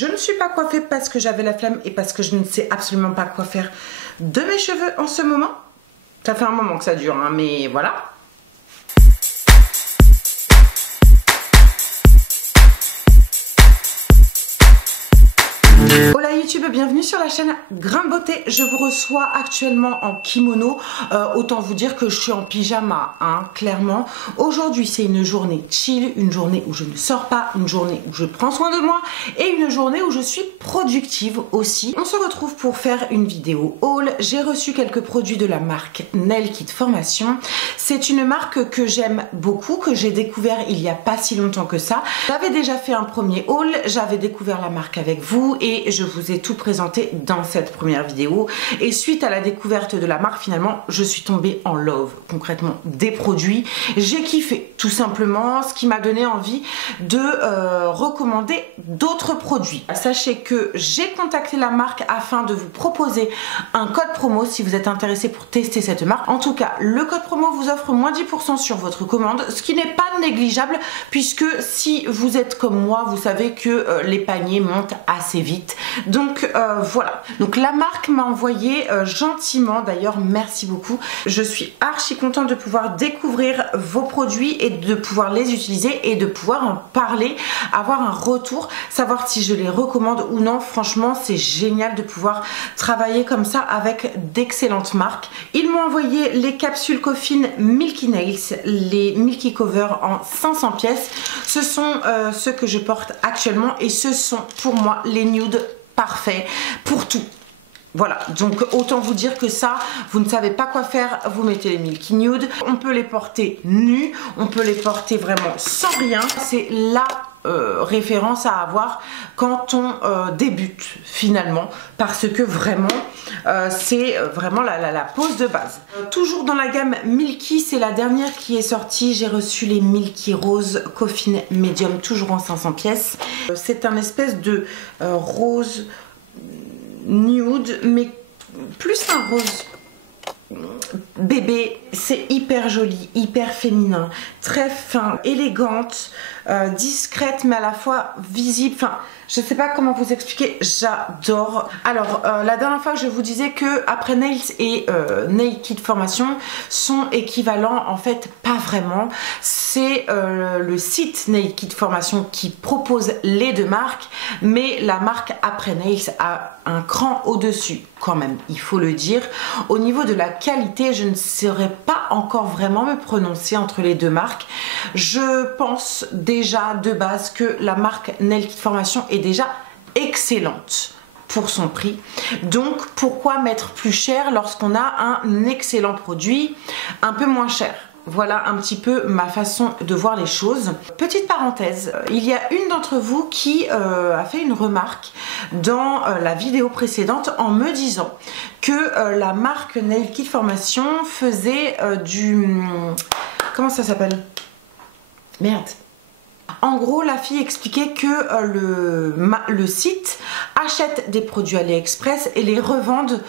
Je ne suis pas coiffée parce que j'avais la flemme et parce que je ne sais absolument pas quoi faire de mes cheveux en ce moment. Ça fait un moment que ça dure, hein, mais voilà. Hola YouTube, bienvenue sur la chaîne Grain de Beauté. Je vous reçois actuellement en kimono. Autant vous dire que je suis en pyjama, hein, clairement. Aujourd'hui, c'est une journée chill, une journée où je ne sors pas, une journée où je prends soin de moi et une journée où je suis productive aussi. On se retrouve pour faire une vidéo haul. J'ai reçu quelques produits de la marque Nail Kit Formation. C'est une marque que j'aime beaucoup, que j'ai découvert il n'y a pas si longtemps que ça. J'avais déjà fait un premier haul, j'avais découvert la marque avec vous et je vous ai tout présenté dans cette première vidéo. Et suite à la découverte de la marque, finalement, je suis tombée en love concrètement des produits. J'ai kiffé tout simplement, ce qui m'a donné envie de recommander d'autres produits. Sachez que j'ai contacté la marque afin de vous proposer un code promo si vous êtes intéressé pour tester cette marque. En tout cas, le code promo vous offre moins 10% sur votre commande, ce qui n'est pas négligeable puisque si vous êtes comme moi, vous savez que les paniers montent assez vite. Donc voilà, donc la marque m'a envoyé gentiment, d'ailleurs merci beaucoup. Je suis archi contente de pouvoir découvrir vos produits et de pouvoir les utiliser et de pouvoir en parler, avoir un retour, savoir si je les recommande ou non. Franchement c'est génial de pouvoir travailler comme ça avec d'excellentes marques. Ils m'ont envoyé les capsules Coffin Milky Nails, les Milky Cover en 500 pièces. Ce sont ceux que je porte actuellement et ce sont pour moi les nudes parfait pour tout. Voilà, donc autant vous dire que ça, vous ne savez pas quoi faire, vous mettez les Milky Nude. On peut les porter nus, on peut les porter vraiment sans rien. C'est la référence à avoir quand on débute finalement, parce que vraiment c'est vraiment la pose de base. Toujours dans la gamme Milky, c'est la dernière qui est sortie. J'ai reçu les Milky Rose Coffin Medium, toujours en 500 pièces. C'est un espèce de rose nude, mais plus un rose bébé. C'est hyper joli, hyper féminin, très fin, élégante, discrète mais à la fois visible. Enfin, je sais pas comment vous expliquer, j'adore. Alors la dernière fois je vous disais que après Nails et Nail Kit Formation sont équivalents, en fait pas vraiment. C'est le site Nail Kit Formation qui propose les deux marques, mais la marque après Nails a un cran au-dessus quand même, il faut le dire. Au niveau de la qualité, je ne saurais pas encore vraiment me prononcer entre les deux marques. Je pense déjà de base que la marque Nail Kit Formation est déjà excellente pour son prix. Donc pourquoi mettre plus cher lorsqu'on a un excellent produit un peu moins cher? Voilà un petit peu ma façon de voir les choses. Petite parenthèse, il y a une d'entre vous qui a fait une remarque dans la vidéo précédente en me disant que la marque Nail Kit Formation faisait du... Comment ça s'appelle? Merde. En gros, la fille expliquait que le site achète des produits AliExpress et les revendent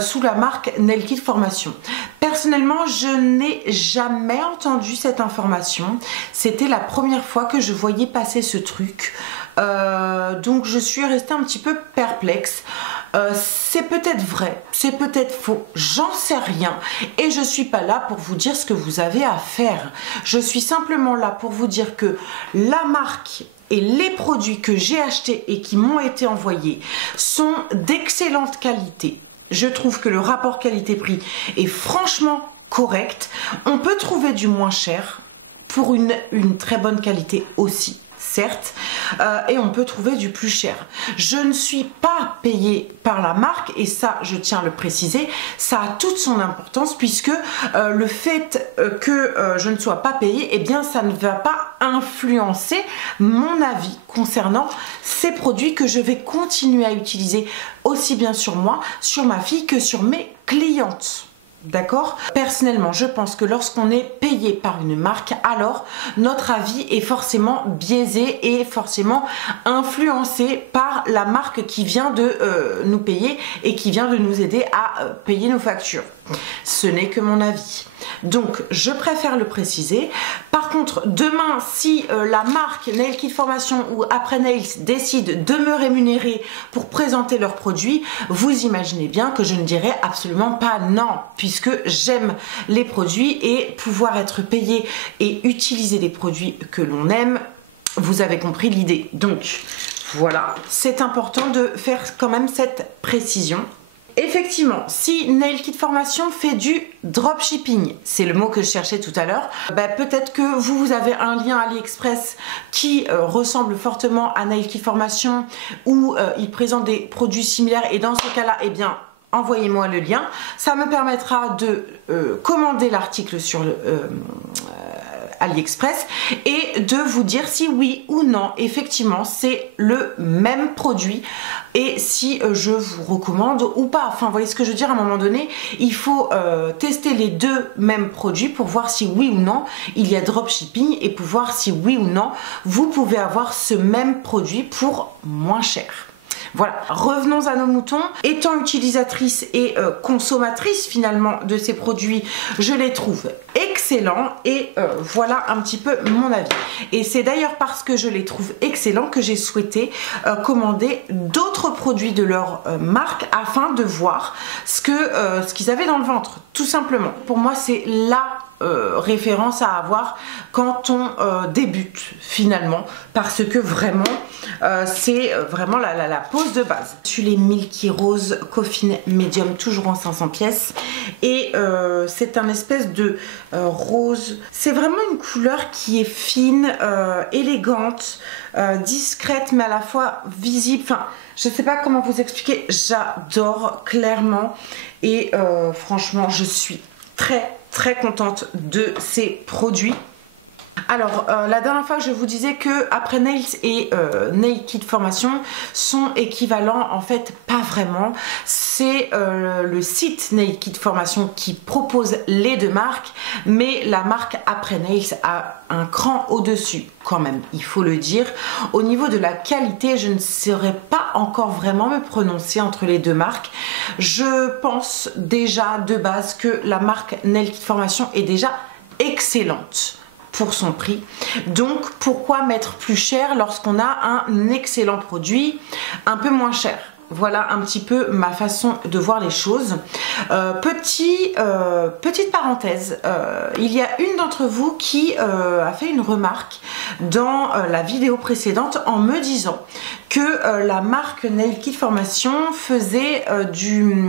sous la marque Nail Kit Formation. Personnellement, je n'ai jamais entendu cette information. C'était la première fois que je voyais passer ce truc. Donc je suis restée un petit peu perplexe. C'est peut-être vrai, c'est peut-être faux, j'en sais rien et je suis pas là pour vous dire ce que vous avez à faire. Je suis simplement là pour vous dire que la marque et les produits que j'ai achetés et qui m'ont été envoyés sont d'excellente qualité. Je trouve que le rapport qualité-prix est franchement correct. On peut trouver du moins cher pour une très bonne qualité aussi, certes, et on peut trouver du plus cher. Je ne suis pas payée par la marque et ça je tiens à le préciser, ça a toute son importance puisque le fait que je ne sois pas payée, eh bien ça ne va pas influencer mon avis concernant ces produits que je vais continuer à utiliser aussi bien sur moi, sur ma fille que sur mes clientes. D'accord? Personnellement, je pense que lorsqu'on est payé par une marque, alors notre avis est forcément biaisé et forcément influencé par la marque qui vient de nous payer et qui vient de nous aider à payer nos factures. Ce n'est que mon avis. Donc je préfère le préciser. Par contre, demain, si la marque Nail Kit Formation ou Après Nails décide de me rémunérer pour présenter leurs produits, vous imaginez bien que je ne dirai absolument pas non, puisque j'aime les produits et pouvoir être payé et utiliser des produits que l'on aime, vous avez compris l'idée. Donc voilà, c'est important de faire quand même cette précision. Effectivement, si Nail Kit Formation fait du dropshipping, c'est le mot que je cherchais tout à l'heure, peut-être que vous avez un lien AliExpress qui ressemble fortement à Nail Kit Formation ou il présente des produits similaires et dans ce cas-là, eh bien, envoyez-moi le lien. Ça me permettra de commander l'article sur le AliExpress et de vous dire si oui ou non effectivement c'est le même produit et si je vous recommande ou pas. Enfin, vous voyez ce que je veux dire, à un moment donné il faut tester les deux mêmes produits pour voir si oui ou non il y a dropshipping et pour voir si oui ou non vous pouvez avoir ce même produit pour moins cher. Voilà, revenons à nos moutons. Étant utilisatrice et consommatrice finalement de ces produits, je les trouve excellents et voilà un petit peu mon avis. Et c'est d'ailleurs parce que je les trouve excellents que j'ai souhaité commander d'autres produits de leur marque afin de voir ce qu'ils avaient dans le ventre, tout simplement. Pour moi, c'est la référence à avoir quand on débute finalement, parce que vraiment c'est vraiment la pose de base. Je suis les Milky Rose Coffin Medium, toujours en 500 pièces et c'est un espèce de rose, c'est vraiment une couleur qui est fine, élégante, discrète mais à la fois visible. Enfin, je sais pas comment vous expliquer, j'adore clairement et franchement je suis très contente de ces produits. Alors la dernière fois je vous disais que Après Nails et Nail Kit Formation sont équivalents, en fait pas vraiment. C'est le site Nail Kit Formation qui propose les deux marques, mais la marque Après Nails a un cran au-dessus quand même, il faut le dire. Au niveau de la qualité, je ne saurais pas encore vraiment me prononcer entre les deux marques. Je pense déjà de base que la marque Nail Kit Formation est déjà excellente pour son prix, donc pourquoi mettre plus cher lorsqu'on a un excellent produit un peu moins cher? Voilà un petit peu ma façon de voir les choses. Petite parenthèse, il y a une d'entre vous qui a fait une remarque dans la vidéo précédente en me disant que la marque Nail Kit Formation faisait du...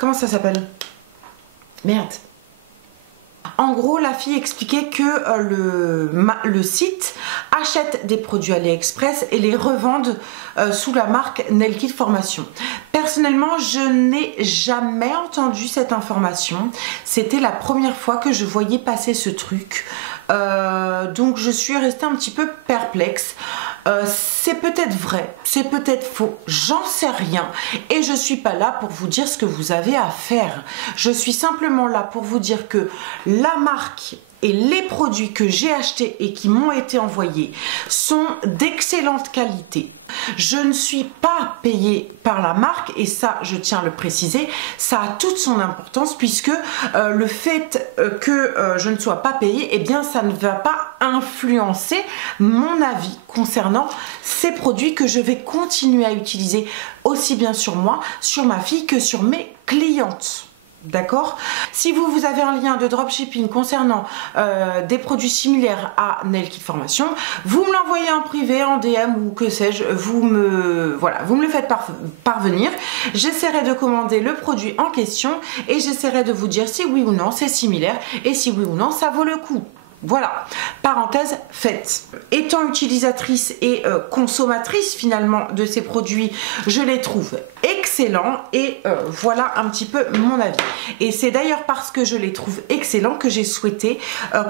comment ça s'appelle? Merde. En gros, la fille expliquait que le site achète des produits AliExpress et les revendent sous la marque Nail Kit Formation. Personnellement, je n'ai jamais entendu cette information. C'était la première fois que je voyais passer ce truc. Donc je suis restée un petit peu perplexe. C'est peut-être vrai, c'est peut-être faux, j'en sais rien et je suis pas là pour vous dire ce que vous avez à faire. Je suis simplement là pour vous dire que la marque et les produits que j'ai achetés et qui m'ont été envoyés sont d'excellente qualité. Je ne suis pas payée par la marque et ça, je tiens à le préciser, ça a toute son importance puisque le fait que je ne sois pas payée, eh bien ça ne va pas influencer mon avis concernant ces produits que je vais continuer à utiliser aussi bien sur moi, sur ma fille que sur mes clientes. D'accord? Si vous avez un lien de dropshipping concernant des produits similaires à Nail Kit Formation, vous me l'envoyez en privé, en DM ou que sais-je, vous me le faites parvenir. J'essaierai de commander le produit en question et j'essaierai de vous dire si oui ou non c'est similaire et si oui ou non ça vaut le coup. Voilà, parenthèse faite. Étant utilisatrice et consommatrice finalement de ces produits, je les trouve excellents et voilà un petit peu mon avis. Et c'est d'ailleurs parce que je les trouve excellents que j'ai souhaité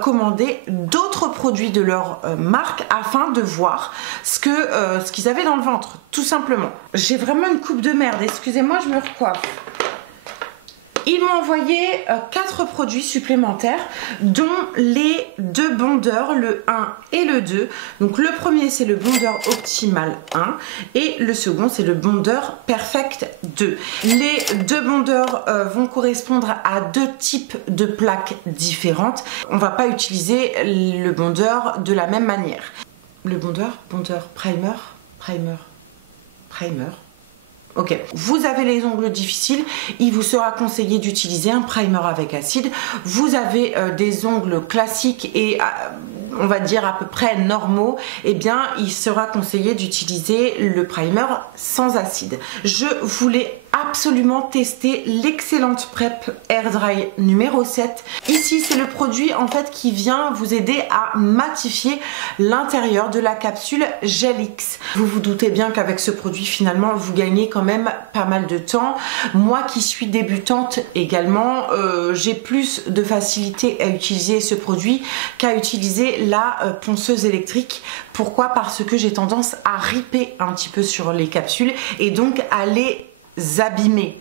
commander d'autres produits de leur marque afin de voir ce qu'ils avaient dans le ventre, tout simplement. J'ai vraiment une coupe de merde, excusez-moi, je me recoiffe. Ils m'ont envoyé 4 produits supplémentaires, dont les 2 bondeurs, le 1 et le 2. Donc le premier c'est le bondeur Optimal 1 et le second c'est le bondeur Perfect 2. Les 2 bondeurs vont correspondre à 2 types de plaques différentes. On va pas utiliser le bondeur de la même manière. Le bondeur primer. Ok, vous avez les ongles difficiles, il vous sera conseillé d'utiliser un primer avec acide. Vous avez des ongles classiques et on va dire à peu près normaux, eh bien il sera conseillé d'utiliser le primer sans acide. Je voulais absolument tester l'excellente PrEP Air Dry numéro 7. Ici c'est le produit en fait qui vient vous aider à matifier l'intérieur de la capsule Gel X. Vous vous doutez bien qu'avec ce produit finalement vous gagnez quand même pas mal de temps. Moi qui suis débutante également, j'ai plus de facilité à utiliser ce produit qu'à utiliser la ponceuse électrique. Pourquoi? Parce que j'ai tendance à riper un petit peu sur les capsules et donc à les abîmer,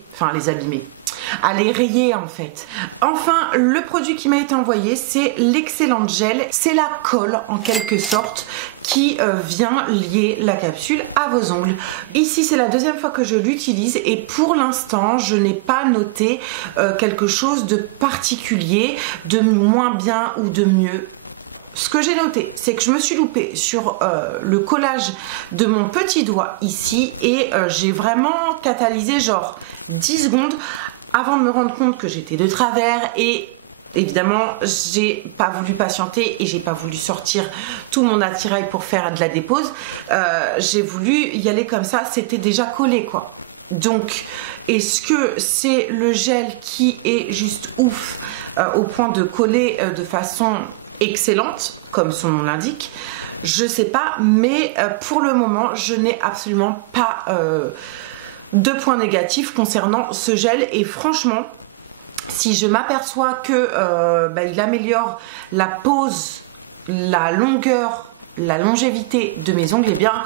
à les rayer en fait. Enfin, le produit qui m'a été envoyé, c'est l'excellent gel. C'est la colle en quelque sorte qui vient lier la capsule à vos ongles. Ici, c'est la deuxième fois que je l'utilise et pour l'instant, je n'ai pas noté quelque chose de particulier, de moins bien ou de mieux. Ce que j'ai noté, c'est que je me suis loupée sur le collage de mon petit doigt ici et j'ai vraiment catalysé genre 10 secondes avant de me rendre compte que j'étais de travers et évidemment j'ai pas voulu patienter et j'ai pas voulu sortir tout mon attirail pour faire de la dépose. J'ai voulu y aller comme ça, c'était déjà collé quoi. Donc, est-ce que c'est le gel qui est juste ouf au point de coller de façon excellente, comme son nom l'indique? Je sais pas, mais pour le moment, je n'ai absolument pas de points négatifs concernant ce gel. Et franchement, si je m'aperçois que il améliore la pose, la longueur, la longévité de mes ongles, eh bien,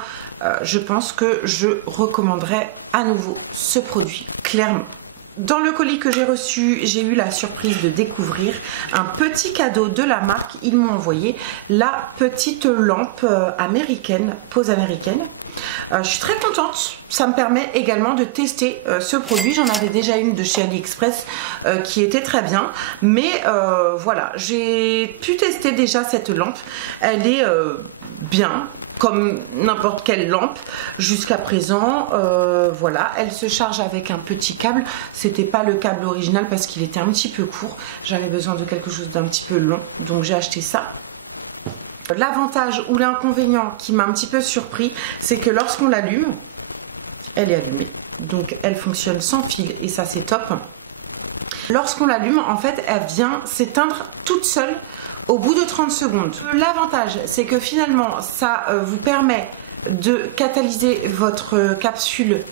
je pense que je recommanderais à nouveau ce produit, clairement. Dans le colis que j'ai reçu, j'ai eu la surprise de découvrir un petit cadeau de la marque. Ils m'ont envoyé la petite lampe américaine, pose américaine. Je suis très contente. Ça me permet également de tester ce produit. J'en avais déjà une de chez AliExpress qui était très bien. Mais voilà, j'ai pu tester déjà cette lampe. Elle est bien, comme n'importe quelle lampe jusqu'à présent. Voilà, elle se charge avec un petit câble. C'était pas le câble original parce qu'il était un petit peu court. J'avais besoin de quelque chose d'un petit peu long, donc j'ai acheté ça. L'avantage ou l'inconvénient qui m'a un petit peu surpris, c'est que lorsqu'on l'allume, elle est allumée, donc elle fonctionne sans fil et ça c'est top. Lorsqu'on l'allume, en fait, elle vient s'éteindre toute seule au bout de 30 secondes. L'avantage, c'est que finalement, ça vous permet de catalyser votre capsule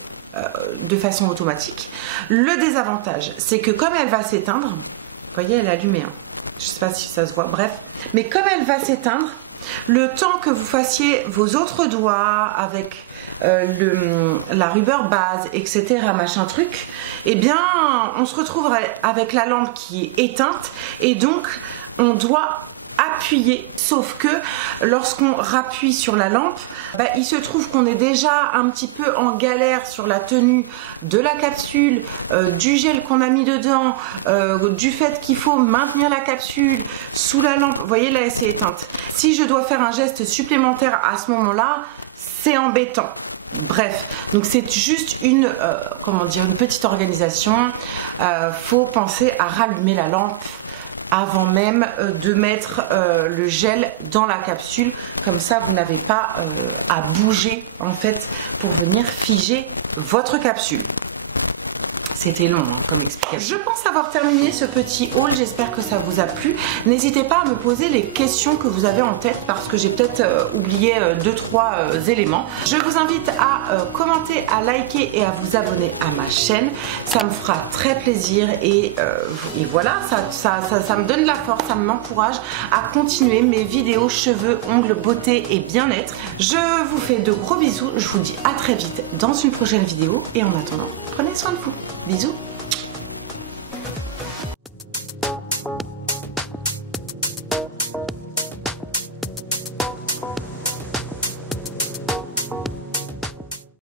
de façon automatique. Le désavantage, c'est que comme elle va s'éteindre, vous voyez, elle est allumée, hein. Je ne sais pas si ça se voit, bref. Mais comme elle va s'éteindre, le temps que vous fassiez vos autres doigts avec la rubber base, etc., machin truc, eh bien, on se retrouve avec la lampe qui est éteinte et donc on doit appuyer, sauf que lorsqu'on rappuie sur la lampe, il se trouve qu'on est déjà un petit peu en galère sur la tenue de la capsule, du gel qu'on a mis dedans, du fait qu'il faut maintenir la capsule sous la lampe. Vous voyez là, elle s'est éteinte. Si je dois faire un geste supplémentaire à ce moment-là, c'est embêtant. Bref, donc c'est juste une, comment dire, une petite organisation. Faut penser à rallumer la lampe avant même de mettre le gel dans la capsule. Comme ça, vous n'avez pas à bouger en fait pour venir figer votre capsule. C'était long hein, comme explication. Je pense avoir terminé ce petit haul, j'espère que ça vous a plu. N'hésitez pas à me poser les questions que vous avez en tête parce que j'ai peut-être oublié 2-3 éléments. Je vous invite à commenter, à liker et à vous abonner à ma chaîne. Ça me fera très plaisir et voilà, ça me donne la force, ça m'encourage à continuer mes vidéos cheveux, ongles, beauté et bien-être. Je vous fais de gros bisous, je vous dis à très vite dans une prochaine vidéo et en attendant, prenez soin de vous. Bisous.